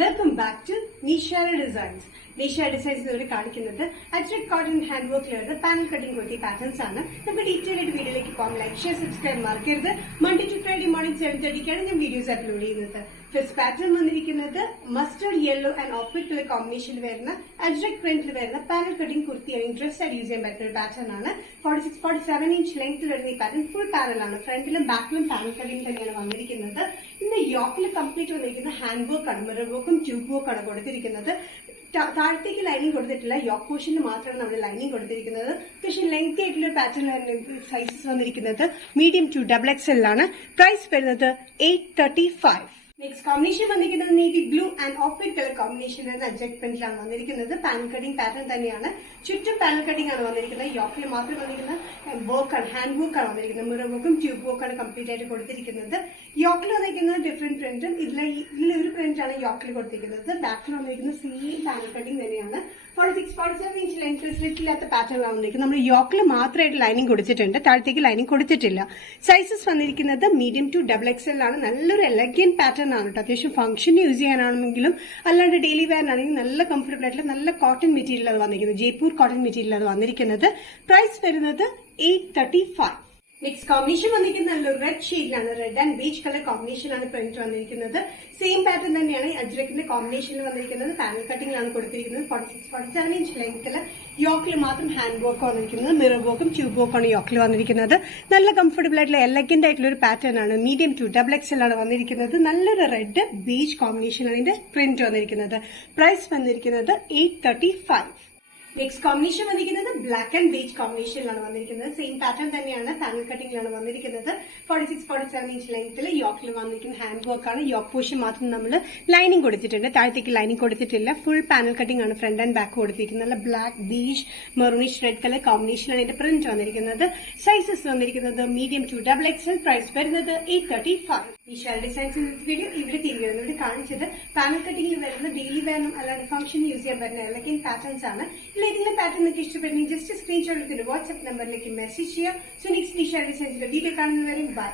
Welcome back to Nishara designs. Nishara designs ഇവിടെ കാണിക്കുന്നത് Ajrak cotton hand വർക്കിലുള്ള പാനൽ കട്ടിംഗ് കുർത്തി പാറ്റേൺസ് ആണ്. നമുക്ക് ഡീറ്റെയിൽ ആയിട്ട് വീഡിയോയിലേക്ക് പോകാം. ലൈക്ക്, ഷെയർ, സബ്സ്ക്രൈബ് മറക്കരുത്. മൺഡേ ടു ഫ്രൈഡേ മോർണിംഗ് 7:30 ഞാൻ വീഡിയോസ് അപ്ലോഡ് ചെയ്യുന്നത്. ഫസ്റ്റ് പാറ്റേൺ വന്നിരിക്കുന്നത് mustard yellow and off white colour കോമ്പിനേഷനിൽ വരുന്ന അജ്രക് പ്രിന്റിൽ വരുന്ന പാനൽ കട്ടിംഗ് കുർത്തി അല്ലെങ്കിൽ ഡ്രസ് ആയിട്ട് യൂസ് ചെയ്യാൻ പറ്റുന്ന ഒരു പാറ്റേൺ ആണ്. 46-47 ഇഞ്ച് ലെങ്ത്തിൽ വരുന്ന ഈ പാറ്റേൺ ഫുൾ പാനൽ ആണ്. ഫ്രണ്ടിലും ബാക്കിലും പാനൽ കട്ടിംഗ് തന്നെയാണ് വന്നിരിക്കുന്നത്. ഇന്ന് യോക്കിൽ കംപ്ലീറ്റ് വന്നിരിക്കുന്ന ഹാൻഡ് വർക്ക് ആണ്, മിറർ വർക്കും ട്യൂബ് വർക്കും ആണ് കൊടുത്തിരിക്കുന്നത്. താഴത്തേക്ക് ലൈനിങ് കൊടുത്തിട്ടില്ല, യോക്ക് പോർഷനിൽ മാത്രമാണ് നമ്മൾ ലൈനിങ് കൊടുത്തിരിക്കുന്നത്. പക്ഷേ ലെങ്തി ആയിട്ടുള്ള പാറ്റേൺ സൈസസ് വന്നിരിക്കുന്നത് മീഡിയം ടു XXL ആണ്. പ്രൈസ് വരുന്നത് 835. നെക്സ്റ്റ് കോമ്പിനേഷൻ വന്നിരിക്കുന്നത് navy blue and off white colour combination വരുന്ന അജ്രക് പ്രിന്റിലാണ് വന്നിരിക്കുന്നത്. പാനൽ കട്ടിംഗ് പാറ്റേൺ തന്നെയാണ്. ചുറ്റും പാനൽ കട്ടിംഗ് ആണ് വന്നിരിക്കുന്നത്. യോക്കിൽ മാത്രം വന്നിരിക്കുന്ന വർക്കാണ്, ഹാൻഡ് വർക്കാണ് വന്നിരിക്കുന്നത്. മിറർ വർക്കും ട്യൂബ് വർക്കാണ് കംപ്ലീറ്റ് ആയിട്ട് കൊടുത്തിരിക്കുന്നത്. യോക്കിൽ വന്നിരിക്കുന്നത് ഡിഫറെന്റ് പ്രിന്റും ഇതിലൊരു പ്രിന്റാണ് യോക്കിൽ കൊടുത്തിരിക്കുന്നത്. ബാക്കിൽ വന്നിരിക്കുന്ന സെയിം പാനൽ കട്ടിംഗ് തന്നെയാണ്. 46-47 ഇഞ്ച് ലെങ്ത് സ്ലിറ്റില്ലാത്ത പാറ്റേണിലാണ് വന്നിരിക്കുന്നത്. നമ്മൾ യോക്കിൽ മാത്രമായിട്ട് ലൈനിങ് കൊടുത്തിട്ടുണ്ട്, താഴത്തേക്ക് ലൈനിങ് കൊടുത്തിട്ടില്ല. സൈസസ് വന്നിരിക്കുന്നത് മീഡിയം ടു XXL ആണ്. നല്ലൊരു എലഗന്റ് പാറ്റേൺ ആണ് കേട്ടോ. അത്യാവശ്യം ഫംഗ്ഷന് യൂസ് ചെയ്യാനാണെങ്കിലും അല്ലാണ്ട് ഡെയിലി വെയറിനാണെങ്കിൽ നല്ല കംഫർട്ടബിൾ ആയിട്ടുള്ള നല്ല കോട്ടൺ മെറ്റീരിയൽ അത് വന്നിരിക്കുന്നത്. ജയ്പൂർ കോട്ടൺ മെറ്റീരിയൽ അത് വന്നിരിക്കുന്നത്. പ്രൈസ് വരുന്നത് 835. നെക്സ്റ്റ് കോമ്പിനേഷൻ വന്നിരിക്കുന്നത് നല്ലൊരു റെഡ് ഷെയ്ഡിലാണ്. Red and beach colour combination ആണ് പ്രിന്റ് വന്നിരിക്കുന്നത്. സെയിം പാറ്റേൺ തന്നെയാണ് അജ്രക്കിന്റെ കോമ്പിനേഷനിൽ വന്നിരിക്കുന്നത്. പാനൽ കട്ടിംഗിലാണ് കൊടുത്തിരിക്കുന്നത്. 46-47 ഇഞ്ച് ലെങ്ത്തിൽ യോക്കിൽ മാത്രം ഹാൻഡ് വർക്ക് വന്നിരിക്കുന്നത്. മിറർ വർക്കും ട്യൂബ് വർക്കാണ് യോക്കിൽ വന്നിരിക്കുന്നത്. നല്ല കംഫർട്ടബിൾ ആയിട്ടുള്ള എലഗന്റ് ആയിട്ടുള്ള ഒരു പാറ്റേൺ ആണ്. മീഡിയം ടു XXL ആണ് വന്നിരിക്കുന്നത്. നല്ലൊരു റെഡ് ബീച്ച് കോമ്പിനേഷനാണ് ഇതിന്റെ പ്രിന്റ് വന്നിരിക്കുന്നത്. പ്രൈസ് വന്നിരിക്കുന്നത് 835. നെക്സ്റ്റ് കോമ്പിനേഷൻ വന്നിരിക്കുന്നത് ബ്ലാക്ക് ആൻഡ് ബീച്ച് കോമ്പിനേഷനിലാണ് വന്നിരിക്കുന്നത്. സെയിം പാറ്റേൺ തന്നെയാണ്. പാനൽ കട്ടിംഗിലാണ് വന്നിരിക്കുന്നത്. 46-47 ഇഞ്ച് ലെങ്ത്തിൽ യോക്കിൽ വന്നിരിക്കുന്ന ഹാൻഡ് വർക്കാണ്. യോക്ക് പോർഷൻ മാത്രം നമ്മൾ ലൈനിങ് കൊടുത്തിട്ടുണ്ട്, താഴത്തേക്ക് ലൈനിങ് കൊടുത്തിട്ടില്ല. ഫുൾ പാനൽ കട്ടിംഗ് ആണ് ഫ്രണ്ട് ആൻഡ് ബാക്ക് കൊടുത്തിരിക്കുന്നത്. നല്ല black beach maroonish red colour കോമ്പിനേഷനാണ് ഇതിന്റെ പ്രിന്റ് വന്നിരിക്കുന്നത്. സൈസസ് വന്നിരിക്കുന്നത് മീഡിയം ടു XXL. പ്രൈസ് വരുന്നത് 835. ഈ ഷെൽ ഡിസൈൻസ് വീഡിയോ ഇവിടെ തിരികെ കാണിച്ചത് പാനൽ കട്ടിംഗിൽ വരുന്ന ഡെയിലി വെയറിനും അല്ലാതെ ഫംഗ്ഷൻ യൂസ് ചെയ്യാൻ പറ്റുന്ന എലഗന്റ് പാറ്റേൺസ് ആണ്. ഏതെങ്കിലും പാറ്റേൺ നിങ്ങൾക്ക് ഇഷ്ടപ്പെടുന്നെങ്കിൽ ജസ്റ്റ് സ്ക്രീൻഷോട്ട് എടുത്തിട്ട് വാട്സ്ആപ്പ് നമ്പറിലേക്ക് മെസ്സേജ് ചെയ്യാം. സോ നെക്സ്റ്റ് ഷെൽ ഡിസൈൻസിന്റെ വീഡിയോ കാണുന്നവരെയും ബൈ.